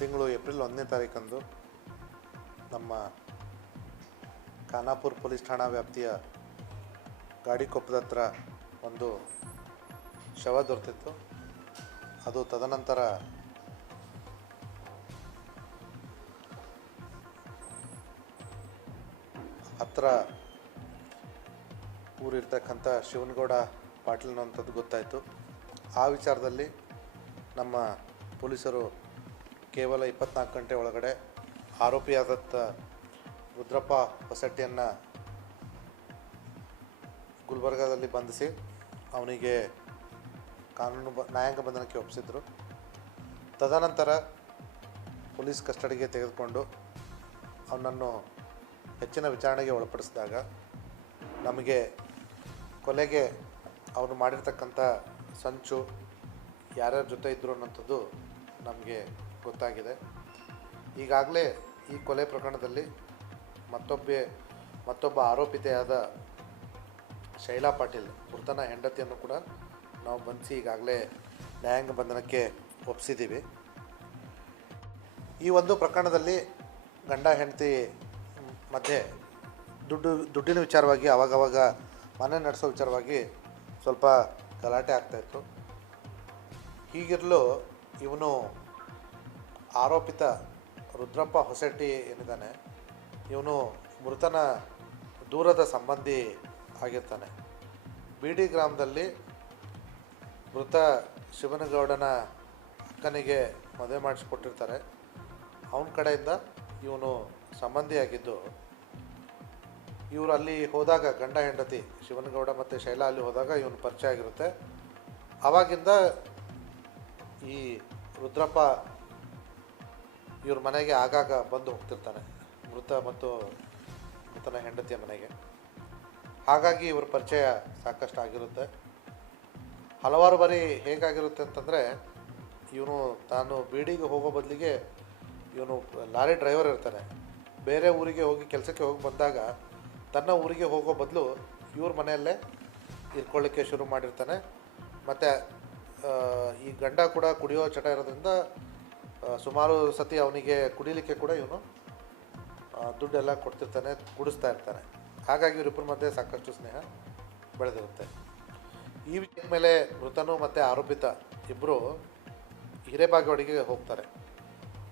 ತಿಂಗಳು ಏಪ್ರಿಲ್ ಒಂದನೇ ತಾರೀಕಂದು ನಮ್ಮ ಖಾನಾಪುರ ಪೊಲೀಸ್ ಠಾಣಾ ವ್ಯಾಪ್ತಿಯ ಗಾಡಿಕೊಪ್ಪದ ಹತ್ರ ಒಂದು ಶವ ದೊರೆತಿತ್ತು. ಅದು ತದನಂತರ ಹತ್ರ ಊರಿರ್ತಕ್ಕಂಥ ಶಿವನಗೌಡ ಪಾಟೀಲ್ನಂಥದ್ದು ಗೊತ್ತಾಯಿತು. ಆ ವಿಚಾರದಲ್ಲಿ ನಮ್ಮ ಪೊಲೀಸರು ಕೇವಲ ಇಪ್ಪತ್ನಾಲ್ಕು ಗಂಟೆ ಒಳಗಡೆ ಆರೋಪಿಯಾದಂಥ ರುದ್ರಪ್ಪ ಹೊಸಟ್ಟಿಯನ್ನು ಗುಲ್ಬರ್ಗಾದಲ್ಲಿ ಬಂಧಿಸಿ ಅವನಿಗೆ ಕಾನೂನು ಬ, ನ್ಯಾಯಾಂಗ ಬಂಧನಕ್ಕೆ ಒಪ್ಪಿಸಿದ್ರು. ತದನಂತರ ಪೊಲೀಸ್ ಕಸ್ಟಡಿಗೆ ತೆಗೆದುಕೊಂಡು ಅವನನ್ನು ಹೆಚ್ಚಿನ ವಿಚಾರಣೆಗೆ ಒಳಪಡಿಸಿದಾಗ ನಮಗೆ ಕೊಲೆಗೆ ಅವನು ಮಾಡಿರ್ತಕ್ಕಂಥ ಸಂಚು ಯಾರ್ಯಾರ ಜೊತೆ ಇದ್ದರು ಅನ್ನೋಂಥದ್ದು ನಮಗೆ ಗೊತ್ತಾಗಿದೆ. ಈಗಾಗಲೇ ಈ ಕೊಲೆ ಪ್ರಕರಣದಲ್ಲಿ ಮತ್ತೊಬ್ಬ ಮತ್ತೊಬ್ಬ ಆರೋಪಿತೆಯಾದ ಶೈಲಾ ಪಾಟೀಲ್ ಮೃತನ ಹೆಂಡತಿಯನ್ನು ಕೂಡ ನಾವು ಬಂಧಿಸಿ ಈಗಾಗಲೇ ನ್ಯಾಯಾಂಗ ಬಂಧನಕ್ಕೆ ಒಪ್ಪಿಸಿದ್ದೀವಿ ಈ ಒಂದು ಪ್ರಕರಣದಲ್ಲಿ ಗಂಡ ಹೆಂಡತಿ ಮಧ್ಯೆ ದುಡ್ಡು, ದುಡ್ಡಿನ ವಿಚಾರವಾಗಿ ಆವಾಗವಾಗ ಮನೆ ನಡೆಸೋ ವಿಚಾರವಾಗಿ ಸ್ವಲ್ಪ ಗಲಾಟೆ ಆಗ್ತಾಯಿತ್ತು ಹೀಗಿರಲು ಇವನು ಆರೋಪಿತ ರುದ್ರಪ್ಪ ಹೊಸೆಟ್ಟಿ ಏನಿದ್ದಾನೆ, ಇವನು ಮೃತನ ದೂರದ ಸಂಬಂಧಿ ಆಗಿರ್ತಾನೆ. ಬೀಡಿ ಗ್ರಾಮದಲ್ಲಿ ಮೃತ ಶಿವನಗೌಡನ ಅಕ್ಕನಿಗೆ ಮದುವೆ ಮಾಡಿಸಿಕೊಟ್ಟಿರ್ತಾರೆ. ಅವನ ಕಡೆಯಿಂದ ಇವನು ಸಂಬಂಧಿಯಾಗಿದ್ದು ಇವರು ಅಲ್ಲಿ ಹೋದಾಗ ಗಂಡ ಹೆಂಡತಿ ಶಿವನಗೌಡ ಮತ್ತು ಶೈಲಾ ಅಲ್ಲಿ ಹೋದಾಗ ಇವನು ಪರಿಚಯ ಆಗಿರುತ್ತೆ. ಆವಾಗಿಂದ ಈ ರುದ್ರಪ್ಪ ಇವ್ರ ಮನೆಗೆ ಆಗಾಗ ಬಂದು ಹೋಗ್ತಿರ್ತಾನೆ, ಮೃತ ಮತ್ತು ಮೃತನ ಹೆಂಡತಿಯ ಮನೆಗೆ. ಹಾಗಾಗಿ ಇವ್ರ ಪರಿಚಯ ಸಾಕಷ್ಟು ಆಗಿರುತ್ತೆ. ಹಲವಾರು ಬಾರಿ ಹೇಗಾಗಿರುತ್ತೆ ಅಂತಂದರೆ, ಇವನು ತಾನು ಬೀಡಿಗೆ ಹೋಗೋ ಬದಲಿಗೆ ಇವನು ಲಾರಿ ಡ್ರೈವರ್ ಇರ್ತಾನೆ. ಬೇರೆ ಊರಿಗೆ ಹೋಗಿ ಕೆಲಸಕ್ಕೆ ಹೋಗಿ ಬಂದಾಗ ತನ್ನ ಊರಿಗೆ ಹೋಗೋ ಬದಲು ಇವ್ರ ಮನೆಯಲ್ಲೇ ಇರ್ಕೊಳ್ಳಿಕ್ಕೆ ಶುರು ಮಾಡಿರ್ತಾನೆ. ಮತ್ತು ಈ ಗಂಡ ಕೂಡ ಕುಡಿಯೋ ಚಟ ಇರೋದ್ರಿಂದ ಸುಮಾರು ಸತಿ ಅವನಿಗೆ ಕುಡಿಲಿಕ್ಕೆ ಕೂಡ ಇವನು ದುಡ್ಡೆಲ್ಲ ಕೊಡ್ತಿರ್ತಾನೆ ಕುಡಿಸ್ತಾ ಇರ್ತಾನೆ. ಹಾಗಾಗಿ ಇವರಿಬ್ಬರ ಮಧ್ಯೆ ಸಾಕಷ್ಟು ಸ್ನೇಹ ಬೆಳೆದಿರುತ್ತೆ. ಈ ವಿಷಯದ ಮೇಲೆ ಮೃತನು ಮತ್ತು ಆರೋಪಿತ ಇಬ್ಬರು ಹಿರೇಬಾಗೇವಾಡಿಗೆ ಹೋಗ್ತಾರೆ.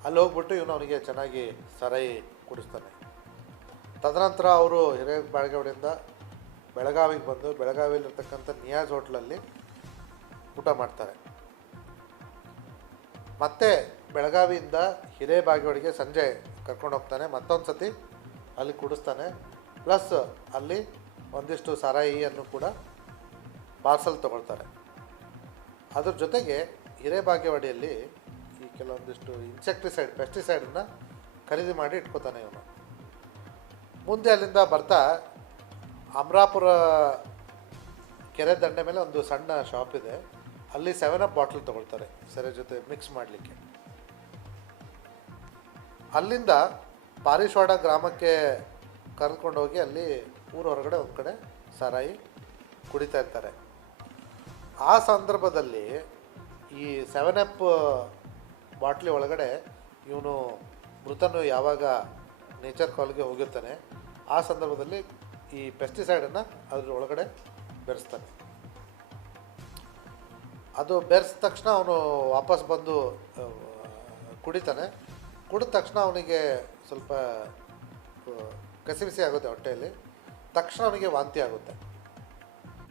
ಅಲ್ಲಿ ಹೋಗ್ಬಿಟ್ಟು ಇವನು ಅವನಿಗೆ ಚೆನ್ನಾಗಿ ಸರಾಯಿ ಕುಡಿಸ್ತಾನೆ. ತದನಂತರ ಅವರು ಹಿರೇಬಾಗೇವಾಡಿಯಿಂದ ಬೆಳಗಾವಿಗೆ ಬಂದು, ಬೆಳಗಾವಿಯಲ್ಲಿರ್ತಕ್ಕಂಥ ನಿಯಾಜ್ ಹೋಟ್ಲಲ್ಲಿ ಊಟ ಮಾಡ್ತಾರೆ. ಮತ್ತೆ ಬೆಳಗಾವಿಯಿಂದ ಹಿರೇಬಾಗೇವಾಡಿಗೆ ಸಂಜೆ ಕರ್ಕೊಂಡು ಹೋಗ್ತಾನೆ ಮತ್ತೊಂದು ಸತಿ ಅಲ್ಲಿ ಕುಡಿಸ್ತಾನೆ. ಪ್ಲಸ್ ಅಲ್ಲಿ ಒಂದಿಷ್ಟು ಸಾರಾಯಿಯನ್ನು ಕೂಡ ಪಾರ್ಸಲ್ ತಗೊಳ್ತಾರೆ. ಅದ್ರ ಜೊತೆಗೆ ಹಿರೇಬಾಗೇವಾಡಿಯಲ್ಲಿ ಈ ಕೆಲವೊಂದಿಷ್ಟು ಇನ್ಸೆಕ್ಟಿಸೈಡ್ ಪೆಸ್ಟಿಸೈಡನ್ನು ಖರೀದಿ ಮಾಡಿ ಇಟ್ಕೋತಾನೆ ಇವನು. ಮುಂದೆ ಅಲ್ಲಿಂದ ಬರ್ತಾ ಅಮರಾಪುರ ಕೆರೆ ದಂಡೆ ಮೇಲೆ ಒಂದು ಸಣ್ಣ ಶಾಪ್ ಇದೆ. ಅಲ್ಲಿ ಸೆವೆನ್ ಅಪ್ ಬಾಟ್ಲ್ ತೊಗೊಳ್ತಾರೆ, ಸೆರೆ ಜೊತೆ ಮಿಕ್ಸ್ ಮಾಡಲಿಕ್ಕೆ. ಅಲ್ಲಿಂದ ಪಾರಿಶ್ವಾಡ ಗ್ರಾಮಕ್ಕೆ ಕರೆದುಕೊಂಡು ಹೋಗಿ ಅಲ್ಲಿ ಊರ ಹೊರಗಡೆ ಒಂದು ಕಡೆ ಸಾರಾಯಿ ಕುಡಿತಾ ಇರ್ತಾರೆ. ಆ ಸಂದರ್ಭದಲ್ಲಿ ಈ ಸೆವೆನ್ ಅಪ್ ಬಾಟ್ಲಿ ಒಳಗಡೆ ಇವನು ಮೃತನು ಯಾವಾಗ ನೇಚರ್ ಕಾಲ್ಗೆ ಹೋಗಿರ್ತಾನೆ, ಆ ಸಂದರ್ಭದಲ್ಲಿ ಈ ಪೆಸ್ಟಿಸೈಡನ್ನು ಅದ್ರ ಒಳಗಡೆ ಬೆರೆಸ್ತಾನೆ. ಅದು ಬೆರೆಸಿದ ತಕ್ಷಣ ಅವನು ವಾಪಸ್ ಬಂದು ಕುಡಿತಾನೆ. ಕುಡಿದ ತಕ್ಷಣ ಅವನಿಗೆ ಸ್ವಲ್ಪ ಕಸಿವಿಸಿ ಆಗುತ್ತೆ ಹೊಟ್ಟೆಯಲ್ಲಿ. ತಕ್ಷಣ ಅವನಿಗೆ ವಾಂತಿ ಆಗುತ್ತೆ.